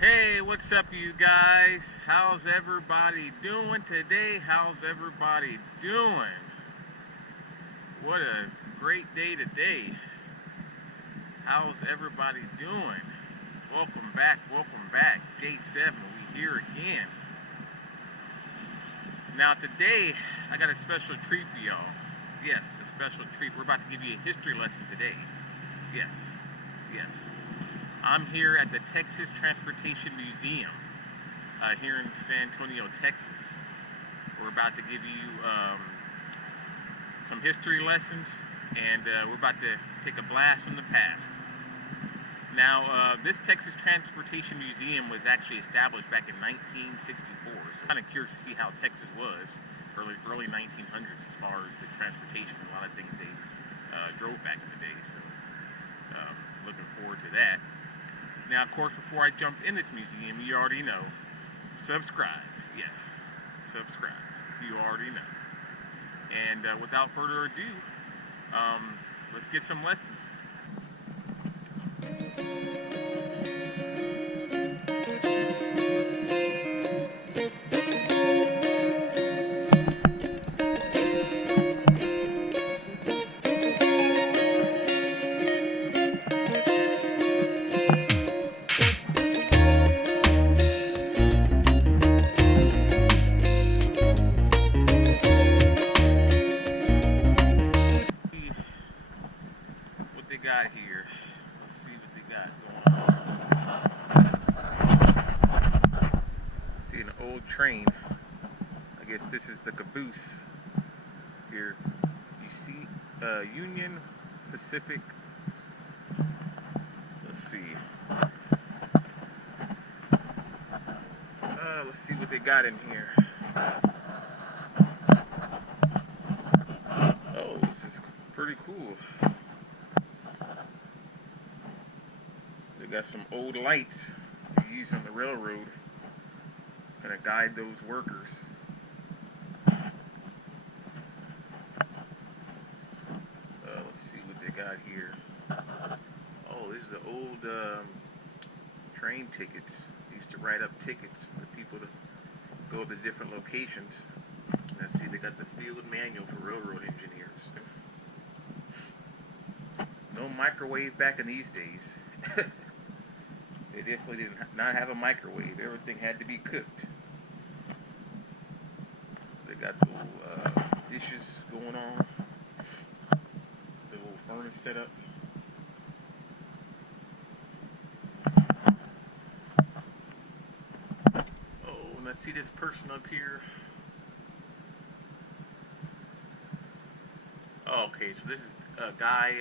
Hey, what's up, you guys? How's everybody doing today? How's everybody doing? What a great day today. How's everybody doing? Welcome back, welcome back. Day 7, we here again. Now, today, I got a special treat for y'all. Yes, a special treat. We're about to give you a history lesson today. Yes, yes. I'm here at the Texas Transportation Museum here in San Antonio, Texas. We're about to give you some history lessons, and we're about to take a blast from the past. Now, this Texas Transportation Museum was actually established back in 1964. So I'm kind of curious to see how Texas was early 1900s as far as the transportation and a lot of things they drove back in the day. So, looking forward to that. Now, of course, before I jump in this museum, you already know, subscribe. Yes, subscribe. You already know. And without further ado, let's get some lessons. See what they got here. Let's see what they got going on. See an old train. I guess this is the caboose here. You see Union Pacific. Let's see. Let's see what they got in here. Oh, this is pretty cool. They got some old lights they use on the railroad to guide those workers. Let's see what they got here. Oh, this is the old train tickets. They used to write up tickets for the people to go to different locations. Let's see, they got the field manual for railroad engineers. No microwave back in these days. They definitely did not have a microwave. Everything had to be cooked. They got the little dishes going on. The little furnace set up. Oh, and let's see this person up here. Oh, okay, so this is a guy,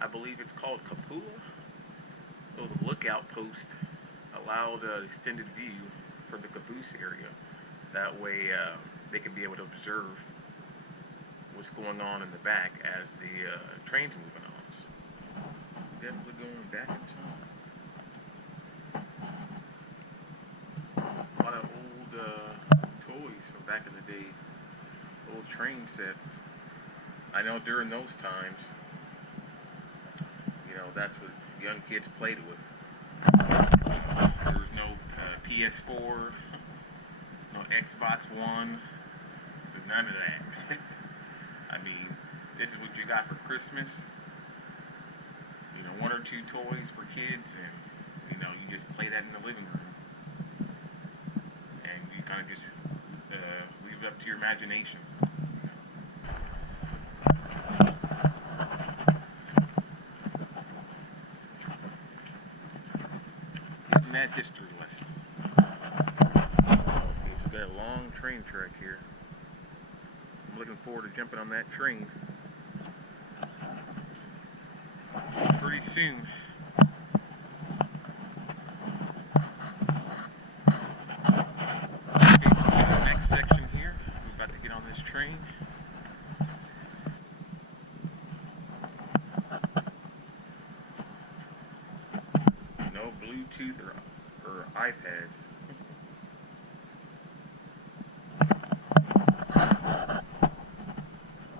I believe it's called Cupola. It was a lookout post, allowed extended view from the caboose area. That way they can be able to observe what's going on in the back as the train's moving on. So, definitely going back in time. A lot of old toys from back in the day, old train sets. I know during those times, that's what young kids played with. There was no PS4, no Xbox One, none of that. I mean, this is what you got for Christmas. One or two toys for kids, and you just play that in the living room, and you kind of just leave it up to your imagination. Getting that history lesson. Okay, so we got a long train track here. I'm looking forward to jumping on that train pretty soon. Okay, so the next section here, we're about to get on this train. No Bluetooth or iPads.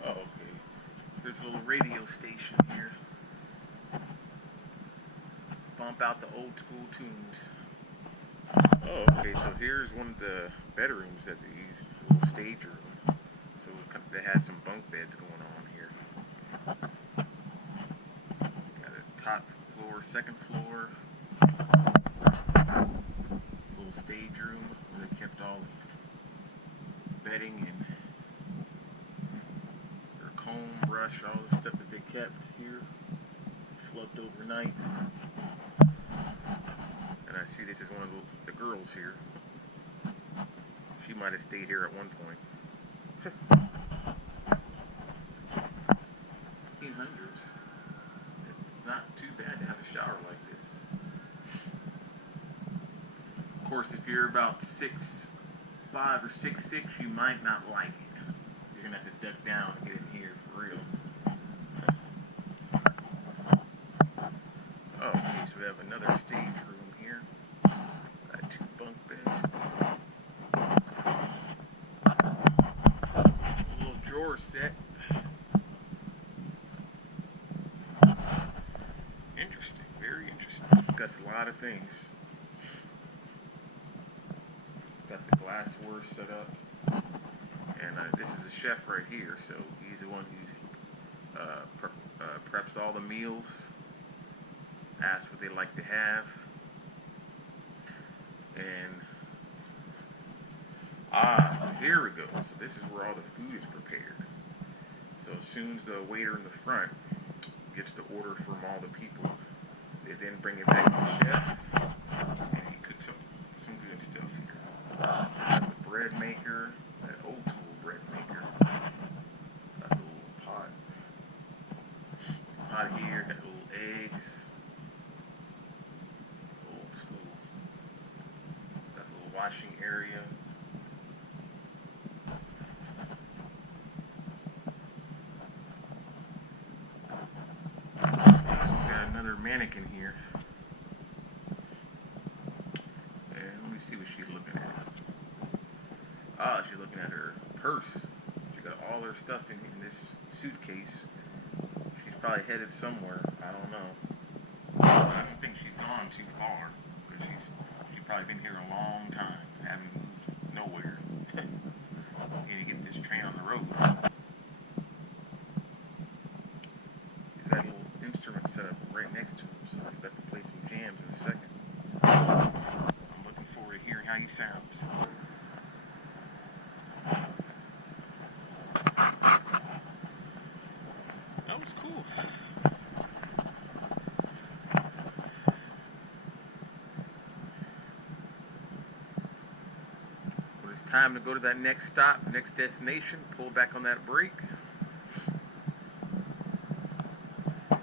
Oh, okay. There's a little radio station here. bump out the old school tunes. Oh, okay, so here's one of the bedrooms that they used, a little stage room. So they had some bunk beds going on here. Got a top floor, second floor, little stage room where they kept all the bedding and their comb, brush, all the stuff that they kept here. Slept overnight. And I see this is one of the girls here. She might have stayed here at one point. 1800s. It's not too bad to have a shower like this. Of course, if you're about 6'5" or 6'6", you might not like it. You're gonna have to duck down to get in here for real. Oh, okay, so we have another stage room here. Got 2 bunk beds. A little drawer set. Interesting, very interesting. Got a lot of things. Got the glassware set up. And this is the chef right here, so he's the one who preps all the meals. Ask what they like to have, and so here we go. So this is where all the food is prepared. So as soon as the waiter in the front gets the order from all the people, they then bring it back to the chef, and he cooks up some good stuff here. The bread maker, that old school bread maker. Got the little pot here, got little eggs. Washing area. Got another mannequin here. And let me see what she's looking at. Ah, she's looking at her purse. She got all her stuff in this suitcase. She's probably headed somewhere. I don't know. I don't think she's gone too far, because she's probably been here a long time, haven't moved nowhere. Need to get this train on the road. He's got a little instrument set up right next to him, so he's about to play some jams in a second. I'm looking forward to hearing how he sounds. That was cool. Time to go to that next stop, next destination, pull back on that brake. Ooh.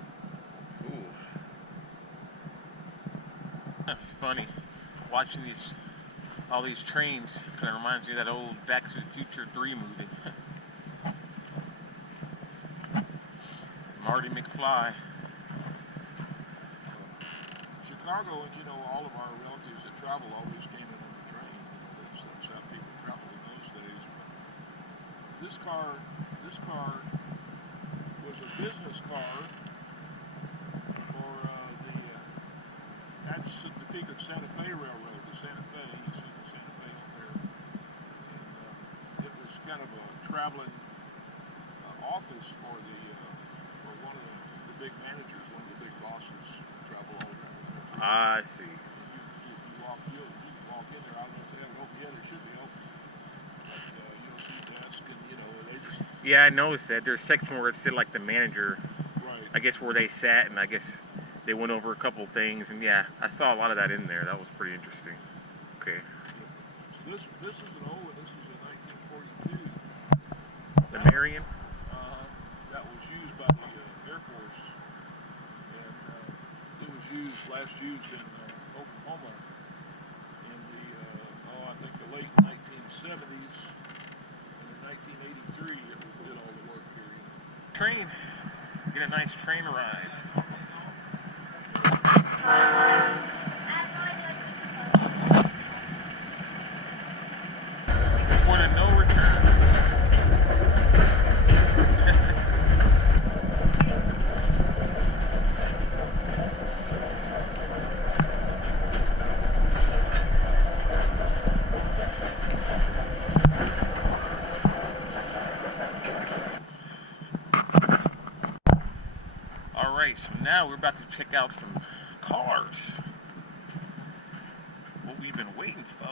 It's funny, watching all these trains kind of reminds me of that old Back to the Future 3 movie. Marty McFly. Chicago, and all of our relatives that travel always came in on the train. That's how people traveled in those days. But this car was a business car for that's the Topeka Santa Fe Railroad, the Santa Fe. You see the Santa Fe up there, and it was kind of a traveling office for one of the big managers, one of the big bosses. Travel all around the country. I see. You walk in there. I don't know if they have it open yet. It should be open. But you'll see desk, and they just. Yeah, I noticed that. There's a section where it said like the manager. Right. I guess where they sat, and I guess they went over a couple of things, and yeah, I saw a lot of that in there. That was pretty interesting. Okay. So this is an old one. This is a 1942. The Marion. That was used by the Air Force, and it was last used in Oklahoma in I think the late 1970s, and in 1983 it did all the work here. Train. Get a nice train ride. Point of no return. now we're about to check out some cars. What we've been waiting for.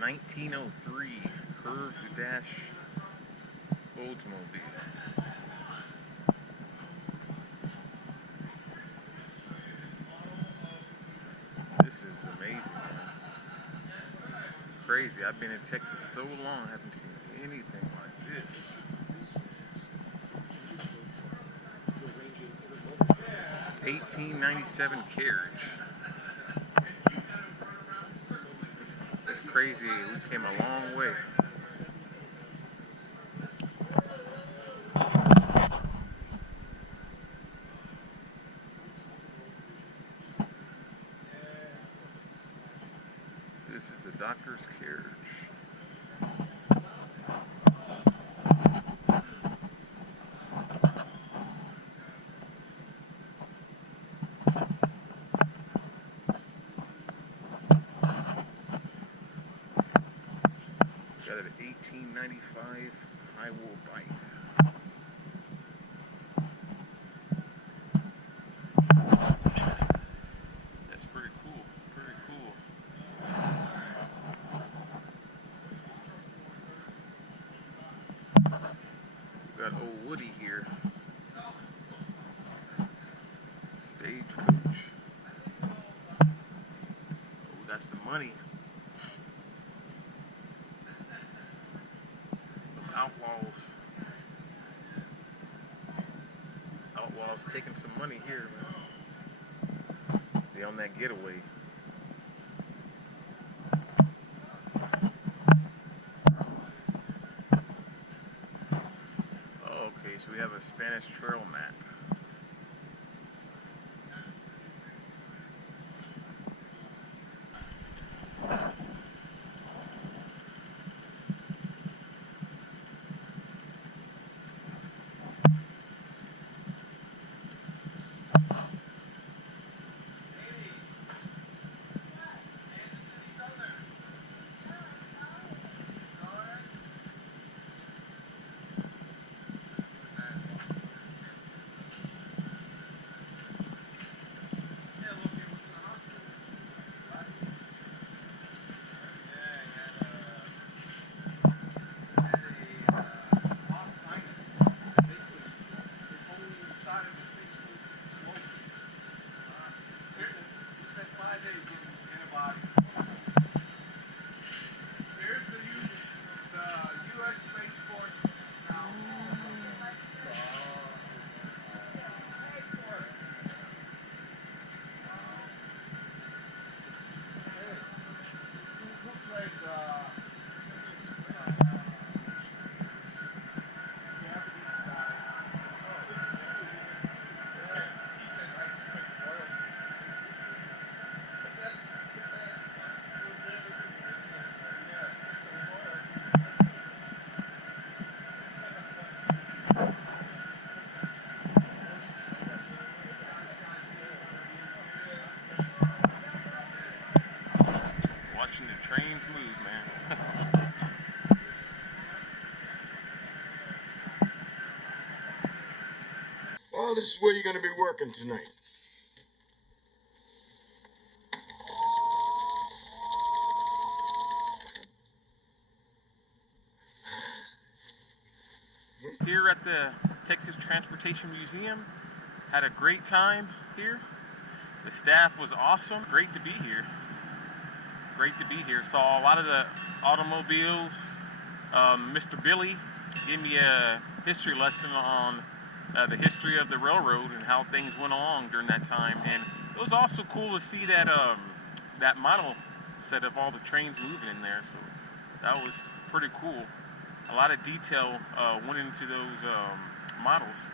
1903 curved dash Oldsmobile. This is amazing, man. Crazy. I've been in Texas so long, I haven't seen anything like this. 1897 carriage. It's crazy. We came a long way. This is the doctor's carriage. Got an 1895 high wall bike. That's pretty cool. Pretty cool. Got old Woody here. Stagecoach. Oh, that's the money. Outlaws. Outlaws taking some money here, man. They on that getaway. Oh, okay, so we have a Spanish trail map. Watching the trains move, man. Well, this is where you're going to be working tonight. Here at the Texas Transportation Museum, had a great time here. The staff was awesome. Great to be here. Great to be here. Saw a lot of the automobiles Mr. Billy gave me a history lesson on the history of the railroad and how things went along during that time. And it was also cool to see that that model set of all the trains moving in there. So that was pretty cool. A lot of detail went into those models.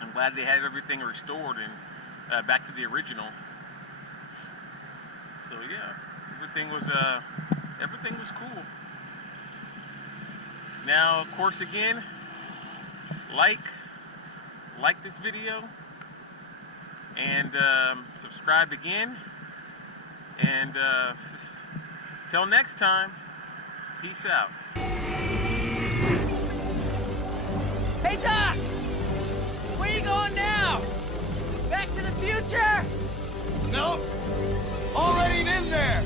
I'm glad they had everything restored and back to the original. So yeah, everything was cool. Now, of course, again, like this video and subscribe again. And till next time, peace out. Hey, Doc! Where you going now? Back to the future? Nope. Already been there.